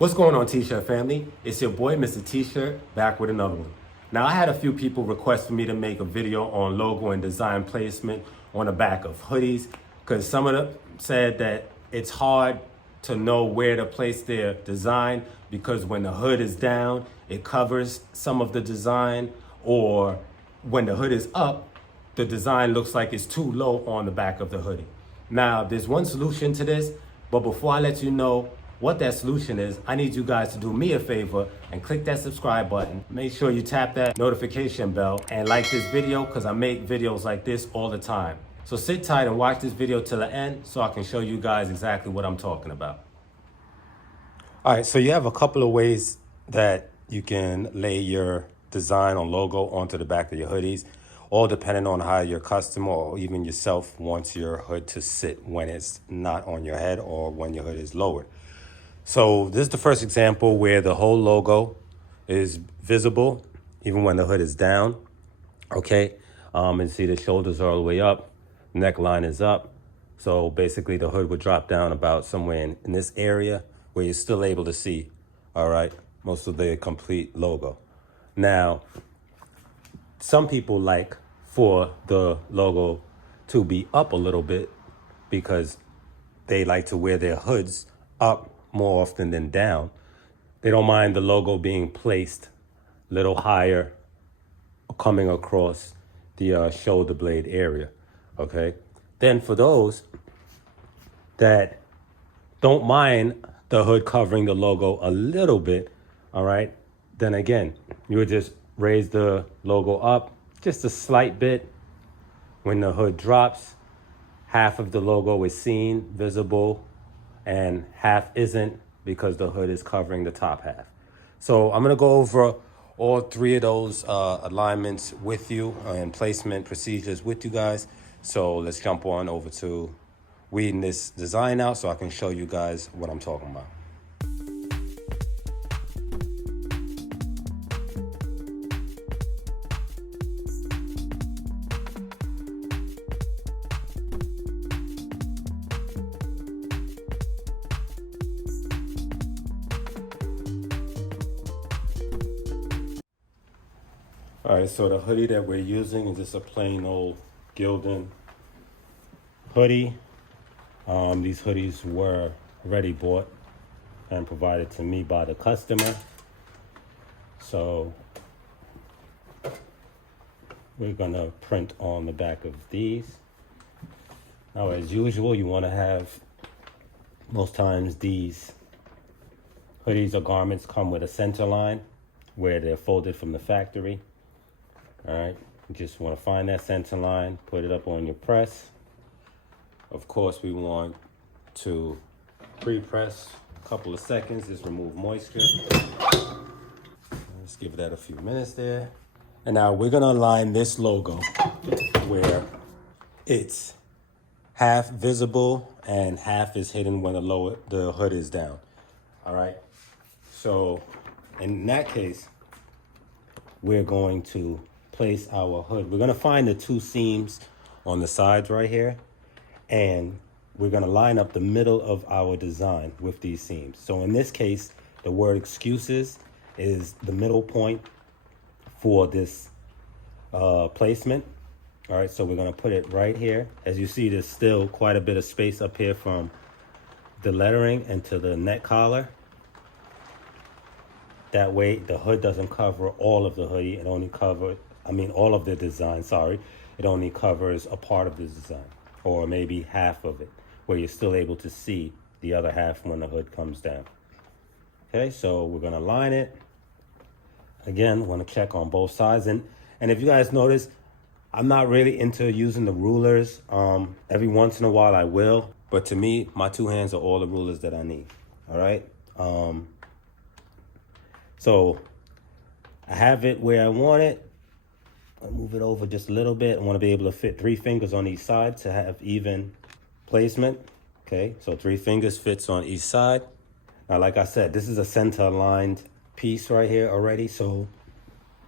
What's going on, T-Shirt family? It's your boy, Mr. T-Shirt, back with another one. Now, I had a few people request for me to make a video on logo and design placement on the back of hoodies, because some of them said that it's hard to know where to place their design because when the hood is down, it covers some of the design, or when the hood is up, the design looks like it's too low on the back of the hoodie. Now, there's one solution to this, but before I let you know what that solution is, I need you guys to do me a favor and click that subscribe button. Make sure you tap that notification bell and like this video, because I make videos like this all the time. So sit tight and watch this video till the end so I can show you guys exactly what I'm talking about. All right, so you have a couple of ways that you can lay your design or logo onto the back of your hoodies, all depending on how your customer or even yourself wants your hood to sit when it's not on your head or when your hood is lowered. So this is the first example where the whole logo is visible even when the hood is down, okay? And see the shoulders are all the way up, neckline is up. So basically the hood would drop down about somewhere in this area where you're still able to see, all right, most of the complete logo. Now, some people like for the logo to be up a little bit because they like to wear their hoods up more often than down. They don't mind the logo being placed a little higher, coming across the shoulder blade area, okay? Then for those that don't mind the hood covering the logo a little bit, all right, then again, you would just raise the logo up just a slight bit. When the hood drops, half of the logo is seen, visible, and half isn't because the hood is covering the top half. So I'm gonna go over all three of those alignments with you and placement procedures with you guys. So let's jump on over to weeding this design out so I can show you guys what I'm talking about. All right, so the hoodie that we're using is just a plain old Gildan hoodie. These hoodies were already bought and provided to me by the customer. So we're gonna print on the back of these. Now, as usual, you wanna have, most times these hoodies or garments come with a center line where they're folded from the factory. All right, you just want to find that center line, put it up on your press. Of course, we want to pre-press a couple of seconds, just remove moisture. Let's give that a few minutes there. And now we're gonna align this logo where it's half visible and half is hidden when the hood is down. All right, so in that case, we're going to place our hood. We're gonna find the two seams on the sides right here, and we're gonna line up the middle of our design with these seams. So in this case, the word excuses is the middle point for this placement. All right, so we're gonna put it right here. As you see, there's still quite a bit of space up here from the lettering and to the neck collar. That way the hood doesn't cover all of the hoodie. It only covers, all of the design, sorry. It only covers a part of the design, or maybe half of it, where you're still able to see the other half when the hood comes down. Okay, so we're gonna line it. Again, wanna check on both sides. And if you guys notice, I'm not really into using the rulers. Every once in a while I will, but to me, my two hands are all the rulers that I need, all right? So I have it where I want it. I'll move it over just a little bit. I want to be able to fit 3 fingers on each side to have even placement. Okay, so 3 fingers fits on each side. Now, like I said, this is a center aligned piece right here already. So,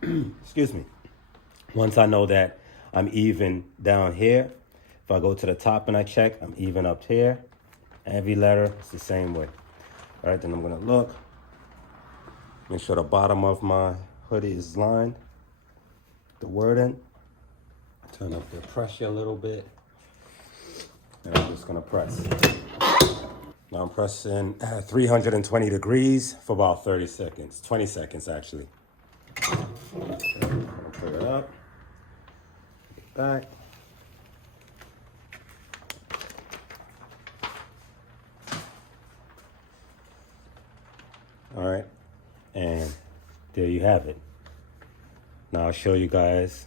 excuse me. Once I know that I'm even down here, if I go to the top and I check, I'm even up here. Every letter is the same way. All right, then I'm gonna look. Make sure the bottom of my hoodie is lined, the wording. Turn up the pressure a little bit. And I'm just gonna press. Now I'm pressing at 320 degrees for about 30 seconds, 20 seconds actually. Put it up, get back. All right, and there you have it. Now I'll show you guys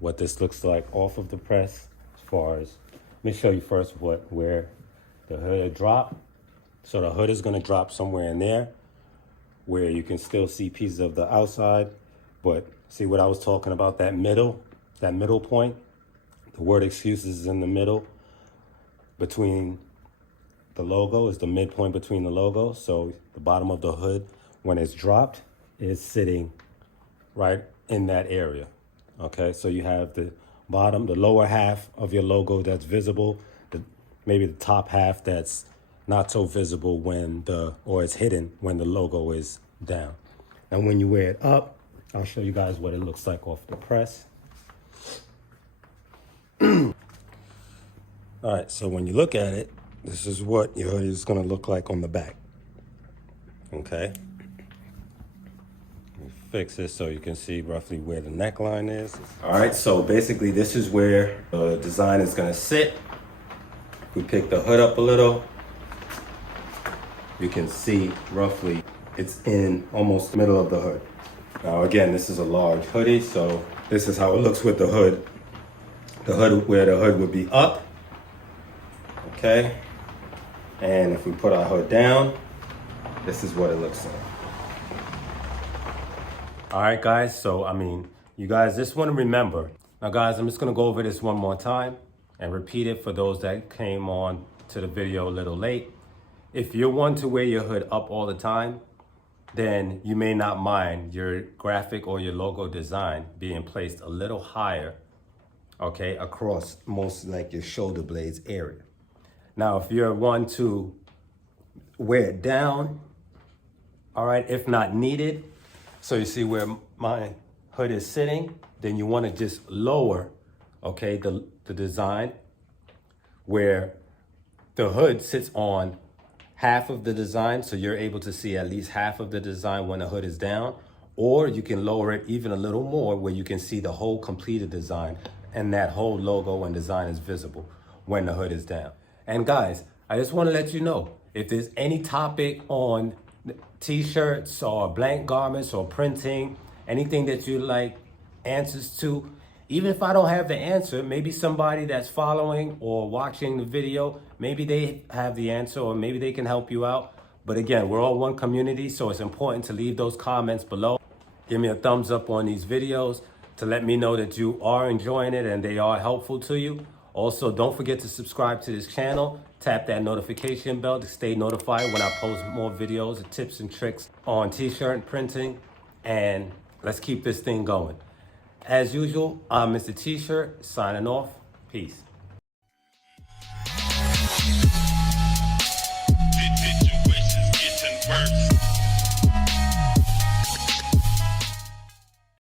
what this looks like off of the press. As far as, let me show you first where the hood dropped. So the hood is gonna drop somewhere in there where you can still see pieces of the outside, but see what I was talking about, that middle point? The word excuses is in the middle between the logo, is the midpoint between the logo. So the bottom of the hood, when it's dropped, is sitting right in that area. Okay, so you have the bottom, the lower half of your logo that's visible, maybe the top half that's not so visible or it's hidden when the logo is down. And when you wear it up, I'll show you guys what it looks like off the press. All right, so when you look at it, this is what your hoodie is gonna look like on the back. Okay. Let me fix this so you can see roughly where the neckline is. All right, so basically this is where the design is gonna sit. We pick the hood up a little. You can see roughly it's in almost the middle of the hood. Now again, this is a large hoodie, so this is how it looks with the hood. The hood, where the hood would be up, okay? And if we put our hood down, this is what it looks like. All right, guys, so you guys just want to remember. Now guys, I'm just gonna go over this one more time and repeat it for those that came on to the video a little late. If you're one to wear your hood up all the time, then you may not mind your graphic or your logo design being placed a little higher, okay, across most like your shoulder blades area. Now, if you're one to wear it down, all right, if not needed, so you see where my hood is sitting, then you want to just lower, okay, the design where the hood sits on half of the design, so you're able to see at least half of the design when the hood is down, or you can lower it even a little more where you can see the whole completed design and that whole logo and design is visible when the hood is down. And guys, I just want to let you know, if there's any topic on t-shirts or blank garments or printing, anything that you like answers to, even if I don't have the answer, maybe somebody that's following or watching the video, maybe they have the answer or maybe they can help you out. But again, we're all one community, so it's important to leave those comments below. Give me a thumbs up on these videos to let me know that you are enjoying it and they are helpful to you. Also, don't forget to subscribe to this channel. Tap that notification bell to stay notified when I post more videos and tips and tricks on t-shirt printing. And let's keep this thing going. As usual, I'm Mr. T-Shirt signing off. Peace.